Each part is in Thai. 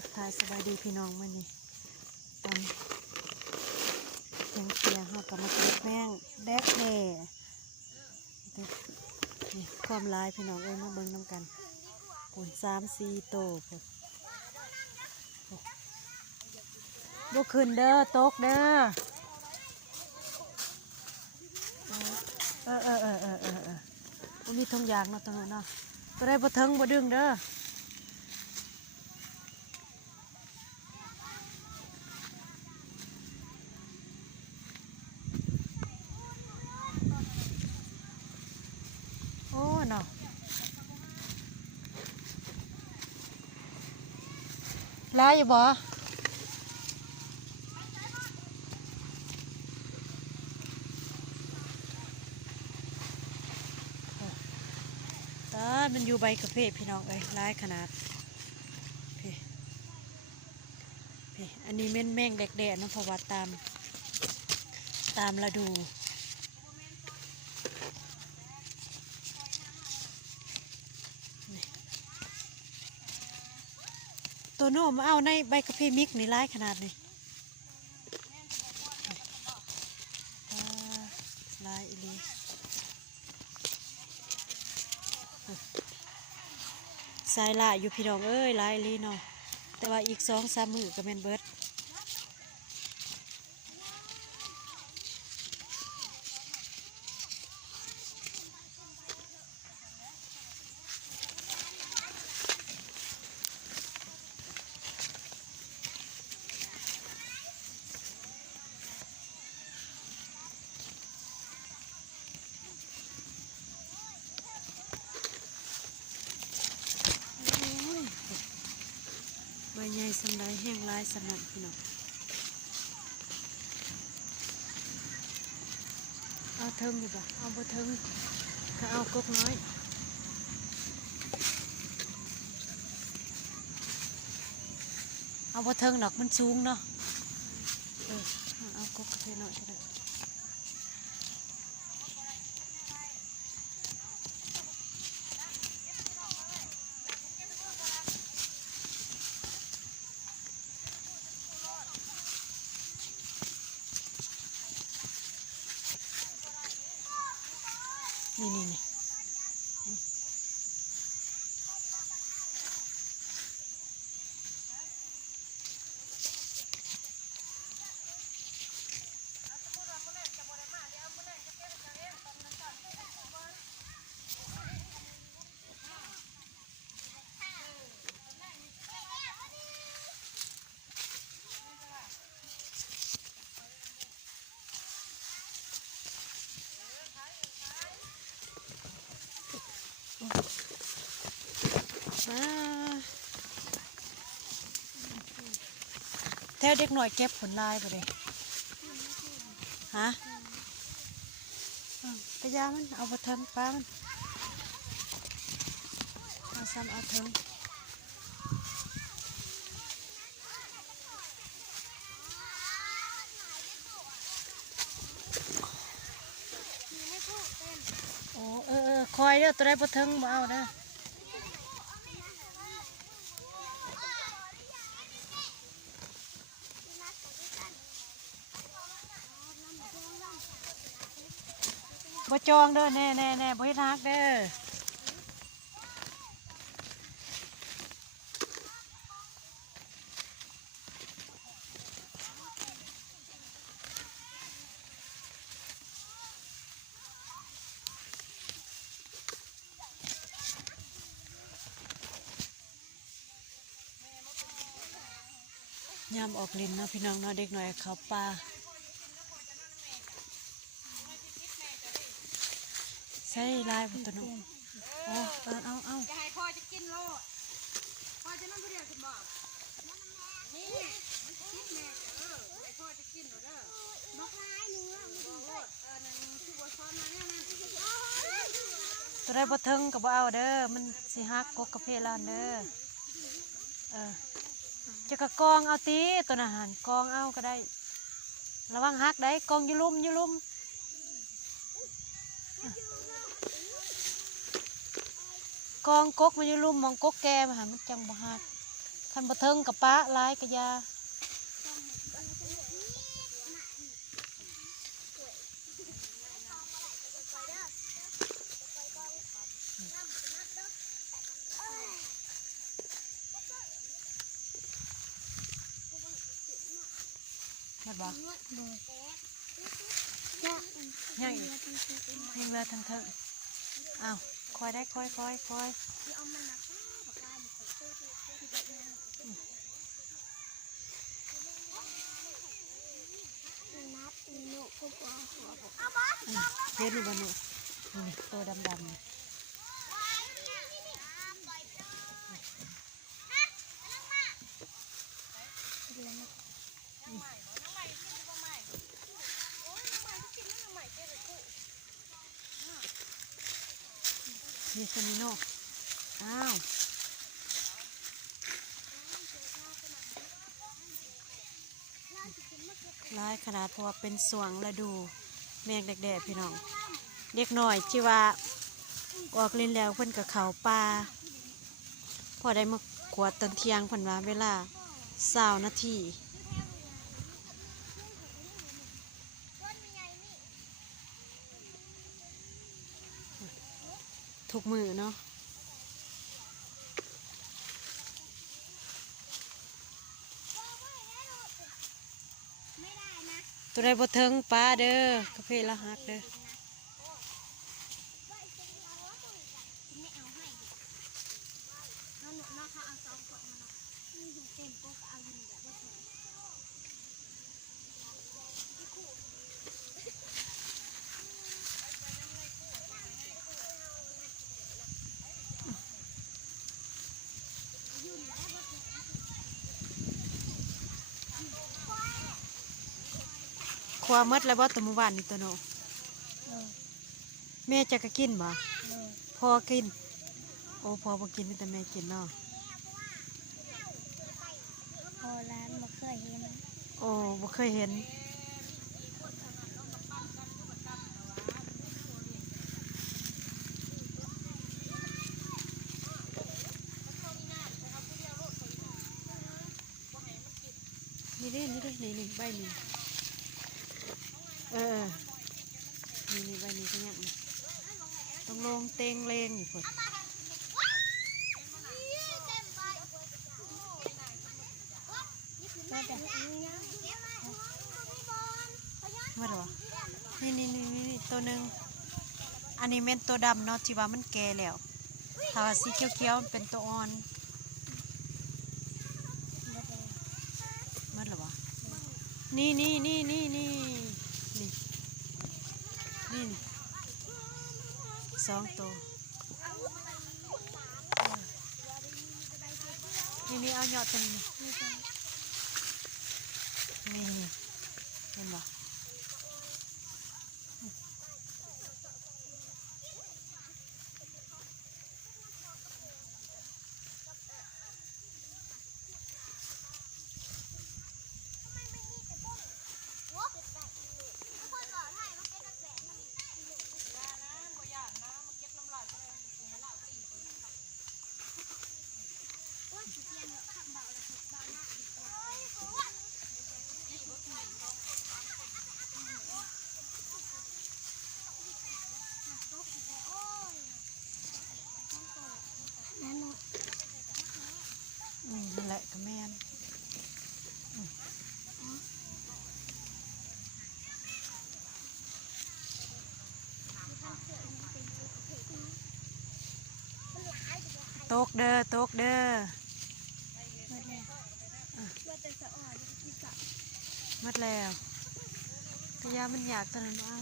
ทักทายสบายดีพี่น้องมื่อนี้ตอนเที่ยงเที่ยงเขาก็มาเก็บแมงแดกแห่นี่ความลายพี่น้องมาเบิ่งน้ำกันปุ่น3-4 โตปุ่นบุขึ้นเด้อตกเด้อมีทงยางเนาะตรงนั้นเนาะบ่ได้บ่เทิงบ่ดึงเด้อโอ้เนาะลายอยู่บ่มันอยู่ใบกาแฟพี่น้องเอ้ยลายขนาดพี่อันนี้แม่นแมงแดกๆนะเพราะว่าตามฤดูตัวโน้มเอาในใบกาแฟมิกนี่ลายขนาดนี้ลายอีลีสายละอยู่พี่น้องเอ้ยลายอีลีเนาะแต่ว่าอีก2-3 มื้อก็แม่นเบิดใบใหญ่สำหรับแห้งลายสนั่นพี่น้องเอาเทิงอยู่บ่เอาบ่เทิงถ้าเอากกน้อยเอาบ่เทิงดอกมันสูงเนาะเอากกกาแฟหน่อยก็ได้นี่แถวเด็กหน่อยเก็บผลลายไปเลยฮะกระยามันเอาไปเทิงป้ามันเอาซ้ำเอาเทิงโอ้คอยเด้อตัวได้ไปเทิงบ่เอาเด้อบ่จองเด้อแน่บ่ให้นักเด้อยามออกลินเนาะพี่น้องเนาะเด็กหน่อยเขาปลาใช่ลายบนตัวน้องเอาจะให้พ่อจะกินโลพ่อจะนั่งผู้เดียวคุณบอกนี่มันคิดแม่ให้พ่อจะกินหรอเด้อมะพร้าวเนื้อมันดูนั่นคือบัวซ้อนมาเนี่ยนั่นตัวได้บ่เทิงกับบ่เอาเด้อมันสิฮักกกกาแฟร้านเด้อจะกะกองเอาตีตัวอาหารกองเอาก็ได้ระวังฮักได้กองอยู่ลุ่มกองกกมันอยู่ลุ่มมองกกแกมาหามันจังบ่ฮัก คันบ่เทิงกับปะลายกะยาหมดบ่ยังอีกยังเหลือทั้งเทิงอ้าวคอยได้คอย เฮ็ดนี่บ่หนูนี่ตัวดำๆนี่นี่สมิโนอ้าวลายขนาดเพราะว่าเป็นสวงฤดูแมงแดดๆพี่น้องเด็กหน่อยที่ว่าออกเล่นแล้วเพิ่นกับเขาป่าพอได้มากวาดตอนเที่ยงเพิ่นว่าเวลา20 นาทีทุกมือเนาะตัวใดบ่เทิงป้าเด้อกาแฟละหักเด้อความมดแล้วบ่ตัวเมื่อวานนี่ตัวโนแม่จะก็กินบ่พอกินโอ้พอบ่กินมีแต่แม่กินเนาะ พอร้านมาเคยเห็น โอ้บ่เคยเห็นนี่นี่ใบนี่นี่ใบนี้ก็ยังนี่ต้องลงเตงเลงนี่พุ่นมาแต่ มาดูนี่ตัวหนึ่งอันนี้เป็นตัวดำเนาะที่ว่ามันแก่แล้วถ้าว่าสีเขียวๆมันเป็นตัวอ่อนมันหรอวะนี่2 ตัวนี่เอาหยอดตัวนี้นี่เห็นบ่นั่นแหละก็แม่นตกเด้อหมดแล้วกระยามันอยากตอนนั้นเอา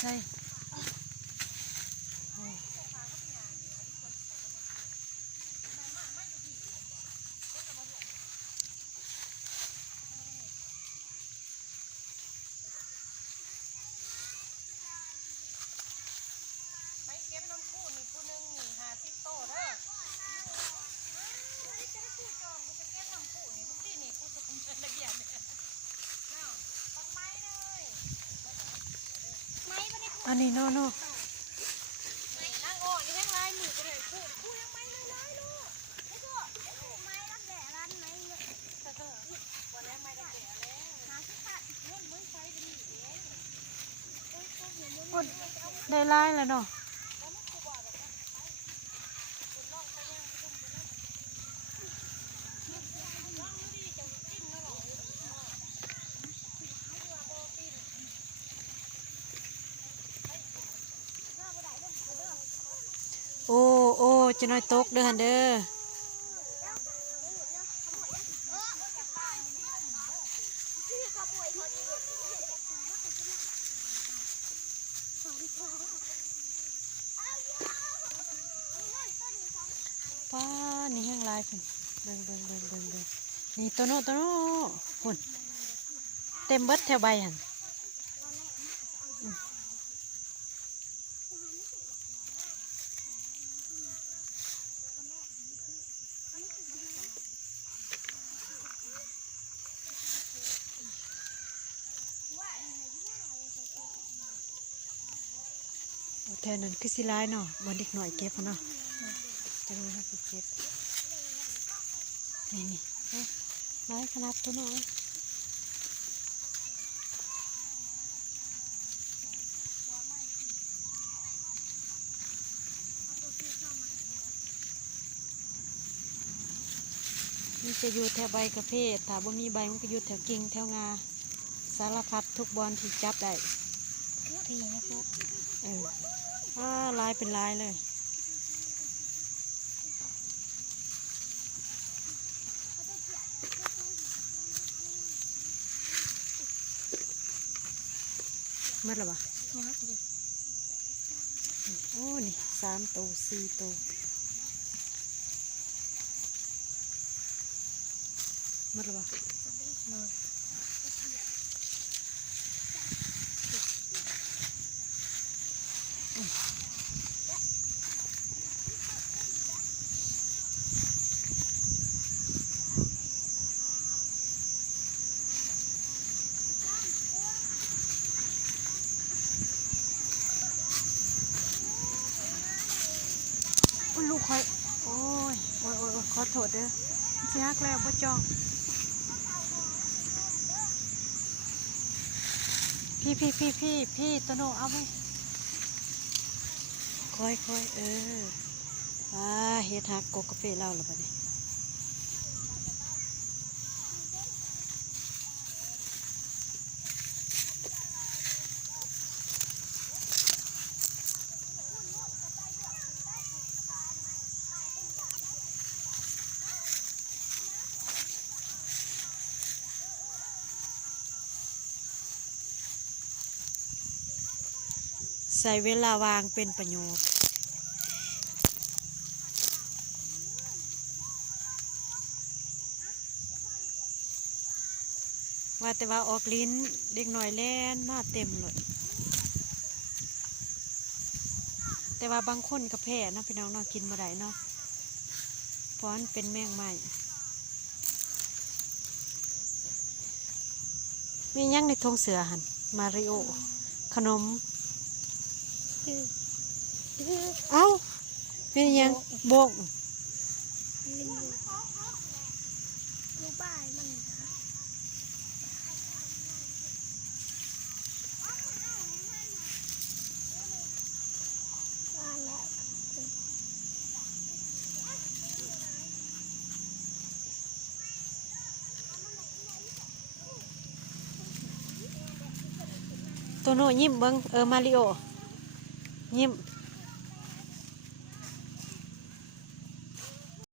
ใช่อันนี้โน่ ได้หลายแล้วเนาะโอ้โอ้จะน้อยตกเด้อหันเด้อป้านี่แห้งลายพุ่นเบิ่งนี่ตัวโน่พุ่นเต็มเบิดแถวใบหันโอ้แถวนั้นคือสิร้ายเนาะบ่เด็กหน่อยเก็บเนาะจังเลยให้ไปเก็บนี่เอ้ยร้ายขนาดตัวน้อยมันจะอยู่แถวใบกระเพาะถ้าบ่มีใบมันก็อยู่แถวกิ่งแถวงาสารพัดทุกบอนที่จับได้ พี่นะครับ ลายเป็นลายเลยเมื่อไรวะ ยักษ์ดิ โอ้นี่3 ตัว 4 ตัวเมื่อไรวะ เลย โอ้ยลูกคอยโอ้ยขอโทษเด้อสิฮักแล้วบ่จ้องพี่ตัวโนเอาไว้ค่อยเฮ็ดฮักกกกาแฟเล่าแล้วบัดนี้ใส่เวลาวางเป็นประโยชน์ว่าแต่ว่าออกลิ้นเด็กหน่อยแล่นมาเต็มเลยแต่ว่าบางคนก็แพ้นะพี่น้องเนาะกินมาได้เนาะเพราะมันเป็นแมงไม้มียังในทงเสือหันมาริโอขนมเอ้าเป็นยังโบก ลิงลูกบ้านมันนะว่าแล้ว ตัวโน่ยิ้มเบิ้งมาริโอยิ้ม